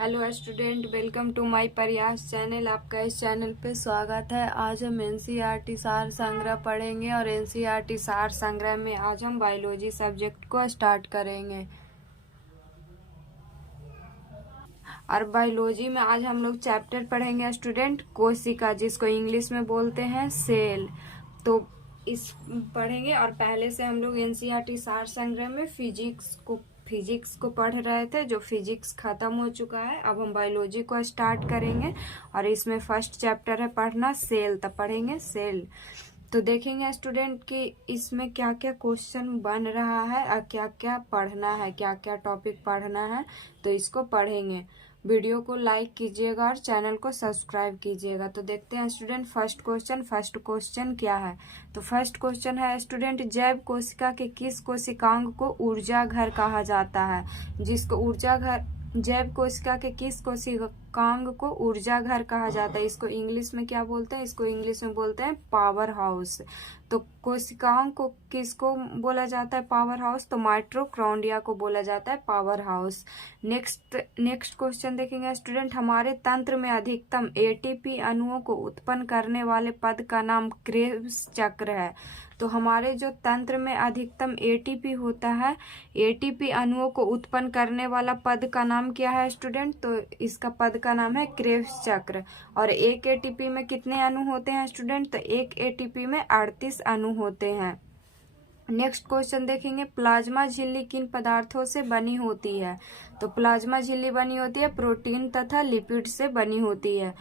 Hello student, welcome to my Prayas channel. आपका इस channel पे स्वागत है। आज हम एनसीईआरटी सार संग्रह पढ़ेंगे और एनसीईआरटी सार संग्रह में आज हम बायोलॉजी सब्जेक्ट को स्टार्ट करेंगे। और बायोलॉजी में आज हम लोग चैप्टर पढ़ेंगे स्टूडेंट कोशिका, जिसको इंग्लिश में बोलते हैं सेल। तो इस पढ़ेंगे और पहले से हम लोग एनसीईआरटी सार संग्रह में फिजिक्स को पढ़ रहे थे, जो फिजिक्स खत्म हो चुका है। अब हम बायोलॉजी को स्टार्ट करेंगे और इसमें फर्स्ट चैप्टर है पढ़ना सेल। तब पढ़ेंगे सेल। तो देखेंगे स्टूडेंट कि इसमें क्या क्या क्वेश्चन बन रहा है और क्या क्या पढ़ना है, क्या क्या टॉपिक पढ़ना है, तो इसको पढ़ेंगे। वीडियो को लाइक कीजिएगा और चैनल को सब्सक्राइब कीजिएगा। तो देखते हैं स्टूडेंट फर्स्ट क्वेश्चन क्या है। तो फर्स्ट क्वेश्चन है स्टूडेंट, जैव कोशिका के किस कोशिकांग को ऊर्जा घर कहा जाता है? जिसको ऊर्जा घर, जैव कोशिका के किस कोशिकांग को ऊर्जा घर कहा जाता है? इसको इंग्लिश में क्या बोलते हैं? इसको इंग्लिश में बोलते हैं पावर हाउस। तो कोशिकाओं को किसको बोला जाता है पावर हाउस? तो माइटोकॉन्ड्रिया को बोला जाता है पावर हाउस। नेक्स्ट क्वेश्चन देखेंगे स्टूडेंट, हमारे तंत्र में अधिकतम एटीपी अणुओं को उत्पन्न करने वाले पद का नाम क्रेब्स चक्र है। तो हमारे जो तंत्र में अधिकतम एटीपी होता है, एटीपी अणुओं को उत्पन्न करने वाला पद का नाम क्या है स्टूडेंट? तो इसका पद का नाम है क्रेब्स चक्र। और एक एटीपी में कितने अणु होते हैं स्टूडेंट? तो एक एटीपी में 38 अणु होते हैं। नेक्स्ट क्वेश्चन देखेंगे, प्लाज्मा झिल्ली किन पदार्थों से बनी होती है? तो प्लाज्मा झिल्ली बनी होती है प्रोटीन तथा लिपिड से बनी होती है।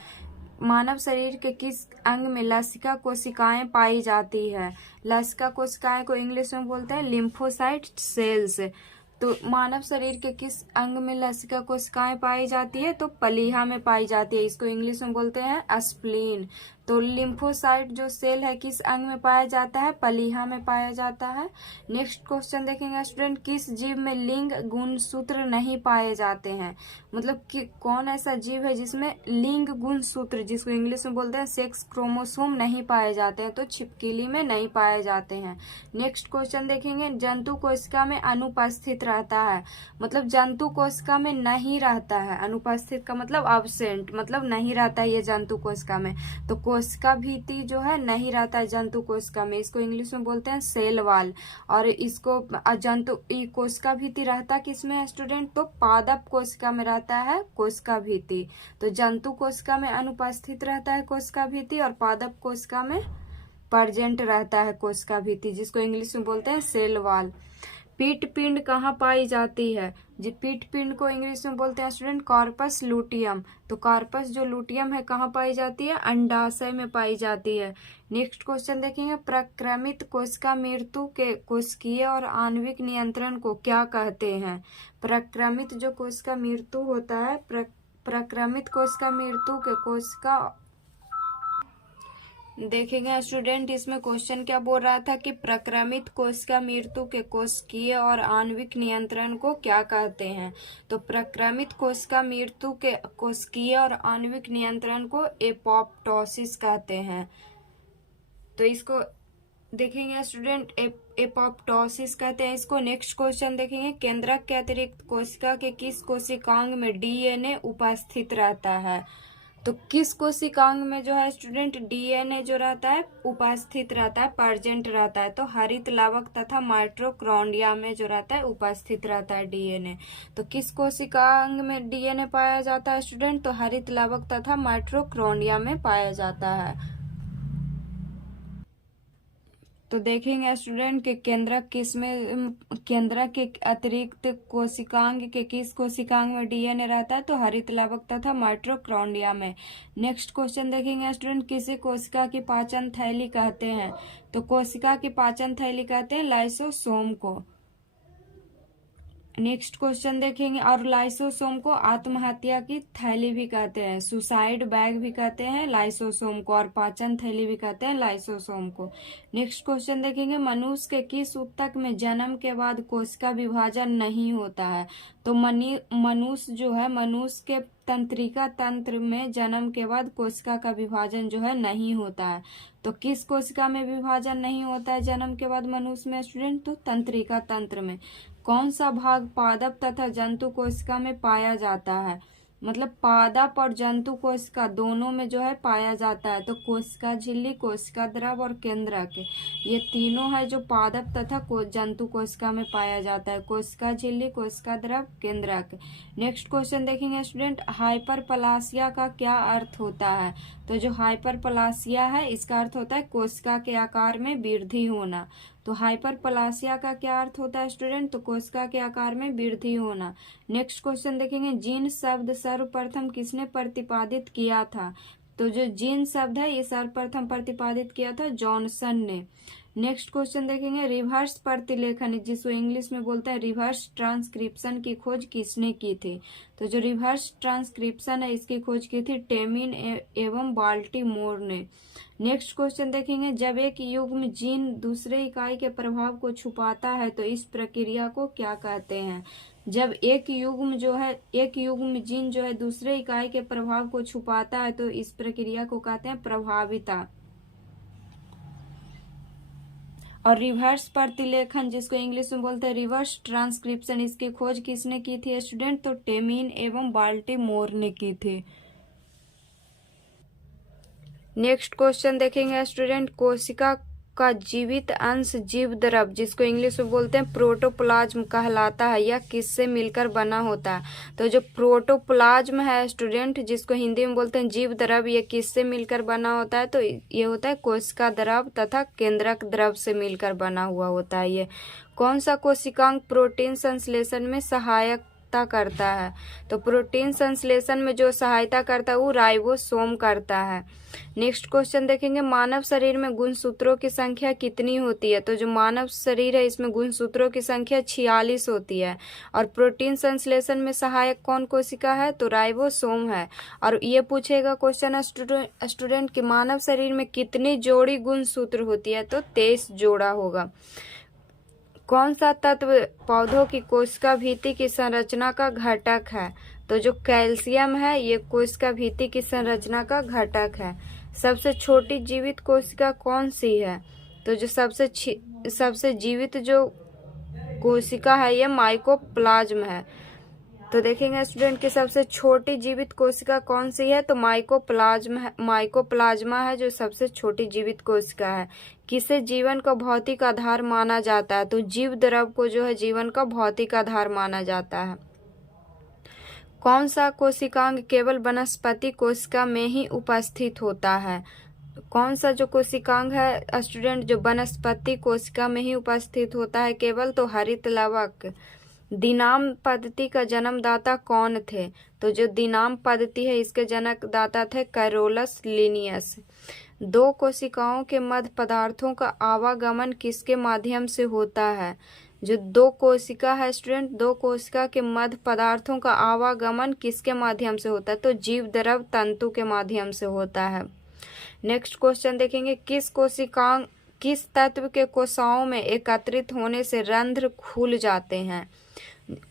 मानव शरीर के किस अंग में लसिका कोशिकाएं पाई जाती है? लसिका कोशिकाएं को इंग्लिश में बोलते हैं लिम्फोसाइट सेल्स। तो मानव शरीर के किस अंग में लसिका कोशिकाएं पाई जाती है? तो प्लीहा में पाई जाती है। इसको इंग्लिश में बोलते हैं स्प्लीन। तो लिम्फोसाइट जो सेल है किस अंग में पाया जाता है? प्लीहा में पाया जाता है। नेक्स्ट क्वेश्चन देखेंगे स्टूडेंट, किस जीव में लिंग गुणसूत्र नहीं पाए जाते हैं? मतलब कि कौन ऐसा जीव है जिसमें लिंग गुणसूत्र, जिसको इंग्लिश में बोलते हैं सेक्स क्रोमोसोम, नहीं पाए जाते हैं? तो छिपकली में नहीं पाए जाते हैं। नेक्स्ट क्वेश्चन देखेंगे, जंतु कोशिका में अनुपस्थित रहता है। मतलब जंतु कोशिका में नहीं रहता है। अनुपस्थित का मतलब अब्सेंट, मतलब नहीं रहता है ये जंतु कोशिका में। तो कोशिका भित्ति जो है नहीं रहता है जंतु कोशिका में। इसको इंग्लिश में बोलते हैं सेल वॉल। और इसको जंतु कोशिका भित्ति रहता किसमें है स्टूडेंट? तो पादप कोशिका में रहता है कोशिका भित्ति। तो जंतु कोशिका में अनुपस्थित रहता है कोशिका भित्ति और पादप कोशिका में प्रेजेंट रहता है कोशिका भित्ति, जिसको इंग्लिश में बोलते हैं सेल वॉल। पीट पिंड कहाँ पाई जाती है? जी पीट पिंड को इंग्लिश में बोलते हैं स्टूडेंट कॉर्पस लूटियम। तो कॉर्पस जो लूटियम है कहाँ पाई जाती है? अंडाशय में पाई जाती है। नेक्स्ट क्वेश्चन देखेंगे, प्रक्रमित कोशिका मृत्यु के कोशिकीय और आणविक नियंत्रण को क्या कहते हैं? प्रक्रमित जो कोशिका मृत्यु होता है, प्रक्रमित कोशिका मृत्यु के कोशिका देखेंगे स्टूडेंट, इसमें क्वेश्चन क्या बोल रहा था कि प्रक्रमित कोशिका मृत्यु के कोशिकीय और आणविक नियंत्रण को क्या कहते हैं? तो प्रक्रमित कोशिका मृत्यु के कोशिकीय और आणविक नियंत्रण को एपोप्टोसिस कहते हैं। तो इसको देखेंगे स्टूडेंट एपोप्टोसिस कहते हैं इसको। नेक्स्ट क्वेश्चन देखेंगे, केंद्रक के अतिरिक्त कोशिका के किस कोशिकांग में डीएनए उपस्थित रहता है? तो किस कोशिकांग में जो है स्टूडेंट डीएनए जो रहता है उपस्थित रहता है, प्रेजेंट रहता है? तो हरित लावक तथा माइटोकॉन्ड्रिया में जो रहता है उपस्थित रहता है डीएनए। तो किस कोशिकांग में डीएनए पाया जाता है स्टूडेंट? तो हरित लावक तथा माइटोकॉन्ड्रिया में पाया जाता है। तो देखेंगे स्टूडेंट के केंद्रक के अतिरिक्त कोशिकांग के किस कोशिकांग में डीएनए रहता है? तो हरित लावक तथा माइटोकॉन्ड्रिया में। नेक्स्ट क्वेश्चन देखेंगे स्टूडेंट, किसे कोशिका की पाचन थैली कहते हैं? तो कोशिका की पाचन थैली कहते हैं लाइसोसोम को। नेक्स्ट क्वेश्चन देखेंगे, और लाइसोसोम को आत्महत्या की थैली भी कहते हैं, सुसाइड बैग भी कहते हैं लाइसोसोम को, और पाचन थैली भी कहते हैं लाइसोसोम को। नेक्स्ट क्वेश्चन देखेंगे, मनुष्य के किस ऊतक में जन्म के बाद कोशिका विभाजन नहीं होता है? तो मनुष्य जो है, मनुष्य के तंत्रिका तंत्र में जन्म के बाद कोशिका का विभाजन जो है नहीं होता है। तो किस कोशिका में विभाजन नहीं होता है जन्म के बाद मनुष्य में स्टूडेंट? तो तंत्रिका तंत्र में। कौन सा भाग पादप तथा जंतु कोशिका में पाया जाता है? मतलब पादप और जंतु कोशिका दोनों में जो है पाया जाता है। तो कोशिका झिल्ली, कोशिका द्रव और केंद्रक, ये तीनों है जो पादप तथा जंतु कोशिका में पाया जाता है। कोशिका झिल्ली, कोशिका द्रव, केंद्रक। नेक्स्ट क्वेश्चन देखेंगे स्टूडेंट, हाइपरप्लासिया का क्या अर्थ होता है? तो जो हाइपरप्लासिया है इसका अर्थ होता है कोशिका के आकार में वृद्धि होना। तो हाइपरप्लासिया का क्या अर्थ होता है स्टूडेंट? तो कोशिका के आकार में वृद्धि होना। नेक्स्ट क्वेश्चन देखेंगे, जीन शब्द सर्वप्रथम किसने प्रतिपादित किया था? तो जो जीन शब्द है ये सर्वप्रथम प्रतिपादित किया था जॉनसन ने। नेक्स्ट क्वेश्चन देखेंगे, रिवर्स प्रतिलेखन जिसको इंग्लिश में बोलते हैं रिवर्स ट्रांसक्रिप्शन की खोज किसने की थी? तो जो रिवर्स ट्रांसक्रिप्शन है इसकी खोज की थी टेमिन एवं बाल्टीमोर ने। नेक्स्ट क्वेश्चन देखेंगे, जब एक युग्म जीन दूसरे इकाई के प्रभाव को छुपाता है तो इस प्रक्रिया को क्या कहते हैं? जब एक युग्म जीन जो है दूसरे इकाई के प्रभाव को छुपाता है तो इस प्रक्रिया को कहते हैं प्रभाविता। और रिवर्स प्रतिलेखन जिसको इंग्लिश में बोलते हैं रिवर्स ट्रांसक्रिप्शन, इसकी खोज किसने की थी स्टूडेंट? तो टेमिन एवं बाल्टीमोर ने की थी। नेक्स्ट क्वेश्चन देखेंगे स्टूडेंट, कोशिका का जीवित अंश जीव द्रव जिसको इंग्लिश में बोलते हैं प्रोटोप्लाज्म कहलाता है, यह किससे मिलकर बना होता है? तो जो प्रोटोप्लाज्म है स्टूडेंट जिसको हिंदी में बोलते हैं जीव द्रव, ये किससे मिलकर बना होता है? तो ये होता है कोशिका द्रव तथा केंद्रक द्रव से मिलकर बना हुआ होता है। ये कौन सा कोशिकांग प्रोटीन संश्लेषण में सहायता करता है? तो प्रोटीन संश्लेषण में जो सहायता करता है वो राइबोसोम करता है। नेक्स्ट क्वेश्चन देखेंगे, मानव शरीर में गुणसूत्रों की संख्या कितनी होती है? तो जो मानव शरीर है इसमें गुणसूत्रों की संख्या 46 होती है। और प्रोटीन संश्लेषण में सहायक कौन कोशिका है? तो राइबोसोम है। और ये पूछेगा क्वेश्चन स्टूडेंट कि मानव शरीर में कितनी जोड़ी गुणसूत्र होती है? तो 23 जोड़ा होगा। कौन सा तत्व पौधों की कोशिका भित्ति की संरचना का घटक है? तो जो कैल्शियम है ये कोशिका भित्ति की संरचना का घटक है। सबसे छोटी जीवित कोशिका कौन सी है? तो जो सबसे जीवित जो कोशिका है ये माइकोप्लाज्म है। तो देखेंगे स्टूडेंट कि सबसे छोटी जीवित कोशिका कौन सी है? तो माइकोप्लाज्मा है जो सबसे छोटी जीवित कोशिका है। किसे जीवन का भौतिक आधार माना जाता है? तो जीव द्रव को जो है जीवन का भौतिक आधार माना जाता है। कौन सा कोशिकांग केवल वनस्पति कोशिका में ही उपस्थित होता है? कौन सा जो कोशिकांग है स्टूडेंट जो वनस्पति कोशिका में ही उपस्थित होता है केवल? तो हरित लवक। दिनाम पद्धति का जन्मदाता कौन थे? तो जो दिनाम पद्धति है इसके जनकदाता थे कैरोलस लिनियस। दो कोशिकाओं के मध्य पदार्थों का आवागमन किसके माध्यम से होता है? जो दो कोशिका है स्टूडेंट, दो कोशिका के मध्य पदार्थों का आवागमन किसके माध्यम से होता है? तो जीव द्रव तंतु के माध्यम से होता है। नेक्स्ट क्वेश्चन देखेंगे, किस तत्व के कोशिकाओं में एकत्रित होने से रंध्र खुल जाते हैं?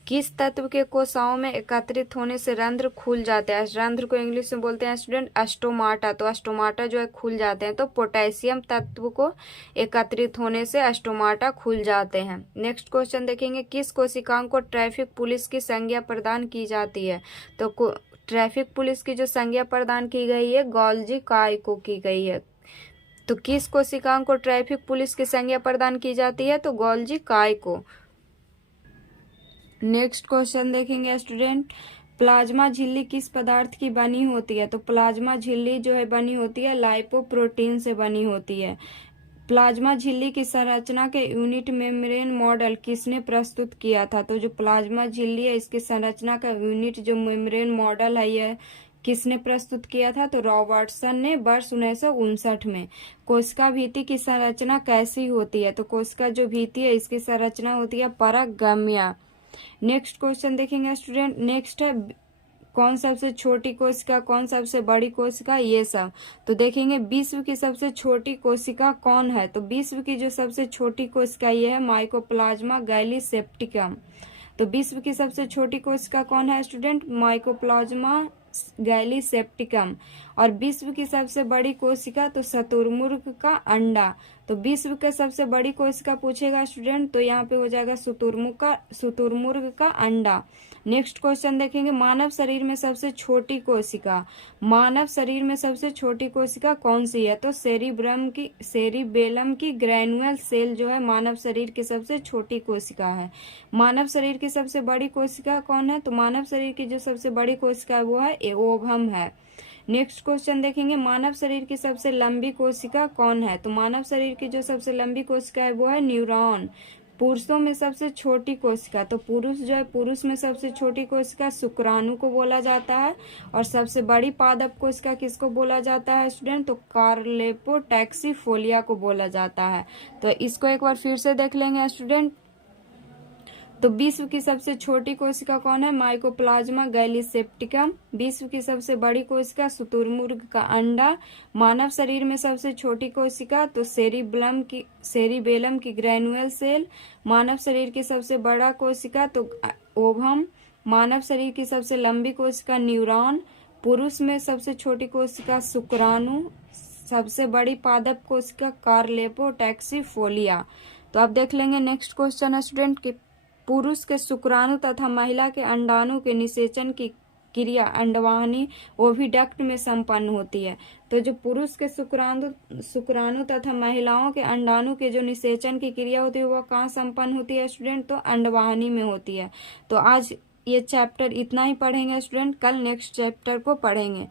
किस तत्व के कोशिकाओं में एकत्रित होने से रंध्र खुल जाते हैं? रंध्र को इंग्लिश में बोलते हैं स्टूडेंट अस्टोमाटा। तो अस्टोमाटा जो है खुल जाते हैं। तो पोटेशियम तत्व को एकत्रित होने से अस्टोमाटा खुल जाते हैं। नेक्स्ट क्वेश्चन देखेंगे, किस कोशिकांग को ट्रैफिक पुलिस की संज्ञा प्रदान की जाती है? तो ट्रैफिक पुलिस की जो संज्ञा प्रदान की गई है गोल्जी काय को की गई है। तो किस कोशिकांग को ट्रैफिक पुलिस की संज्ञा प्रदान की जाती है? तो गोल्जी काय को। नेक्स्ट क्वेश्चन देखेंगे स्टूडेंट, प्लाज्मा झिल्ली किस पदार्थ की बनी होती है? तो प्लाज्मा झिल्ली जो है बनी होती है लाइपोप्रोटीन से बनी होती है। प्लाज्मा झिल्ली की संरचना के यूनिट मेम्ब्रेन मॉडल किसने प्रस्तुत किया था? तो जो प्लाज्मा झिल्ली है इसकी संरचना का यूनिट जो मेम्ब्रेन मॉडल है यह किसने प्रस्तुत किया था? तो रॉबर्टसन ने वर्ष 1959 में। कोशिका भित्ति की संरचना कैसी होती है? तो कोशिका जो भित्ति है इसकी संरचना होती है परगम्या। नेक्स्ट क्वेश्चन देखेंगे स्टूडेंट, नेक्स्ट है कौन सबसे छोटी कोशिका, कौन सबसे बड़ी कोशिका, ये सब। तो देखेंगे विश्व की सबसे छोटी कोशिका कौन है? तो विश्व की जो सबसे छोटी कोशिका ये है माइकोप्लाज्मा गैलीसेप्टिकम। तो विश्व की सबसे छोटी कोशिका कौन है स्टूडेंट? Mycoplasma gallisepticum. और विश्व की सबसे बड़ी कोशिका तो शुतुरमुर्ग का अंडा। तो विश्व का सबसे बड़ी कोशिका पूछेगा स्टूडेंट, तो यहाँ पे हो जाएगा शुतुरमुर्ग का अंडा। नेक्स्ट क्वेश्चन देखेंगे, मानव शरीर में सबसे छोटी कोशिका, मानव शरीर में सबसे छोटी कोशिका कौन सी है? तो सेरिबेलम की ग्रैनुअल सेल जो है मानव शरीर की सबसे छोटी कोशिका है। मानव शरीर की सबसे बड़ी कोशिका कौन है? तो मानव शरीर की जो सबसे बड़ी कोशिका है वो है ओवम है। नेक्स्ट क्वेश्चन देखेंगे, मानव शरीर की सबसे लंबी कोशिका कौन है? तो मानव शरीर की जो सबसे लंबी कोशिका है वो है न्यूरॉन। पुरुषों में सबसे छोटी कोशिका, तो पुरुष में सबसे छोटी कोशिका शुक्राणु को बोला जाता है। और सबसे बड़ी पादप कोशिका किसको बोला जाता है स्टूडेंट? तो कार्लेपोटैक्सीफोलिया को बोला जाता है। तो इसको एक बार फिर से देख लेंगे स्टूडेंट। तो विश्व की सबसे छोटी कोशिका कौन है? Mycoplasma gallisepticum. विश्व की सबसे बड़ी कोशिका शुतुरमुर्ग का अंडा। मानव शरीर में सबसे छोटी कोशिका तो सेरिबेलम की ग्रैनुअल सेल। मानव शरीर की सबसे बड़ा कोशिका तो ओवम। मानव शरीर की सबसे लंबी कोशिका न्यूरॉन। पुरुष में सबसे छोटी कोशिका शुक्राणु। सबसे बड़ी पादप कोशिका कार्लेपोटैक्सीफोलिया। तो अब देख लेंगे नेक्स्ट क्वेश्चन स्टूडेंट कि पुरुष के शुक्राणु तथा महिला के अंडाणु के निषेचन की क्रिया अंडवाहिनी ओविडक्ट में संपन्न होती है। तो जो पुरुष के शुक्राणु तथा महिलाओं के अंडाणु के जो निषेचन की क्रिया होती है वो कहाँ संपन्न होती है स्टूडेंट? तो अंडवाहिनी में होती है। तो आज ये चैप्टर इतना ही पढ़ेंगे स्टूडेंट, कल नेक्स्ट चैप्टर को पढ़ेंगे।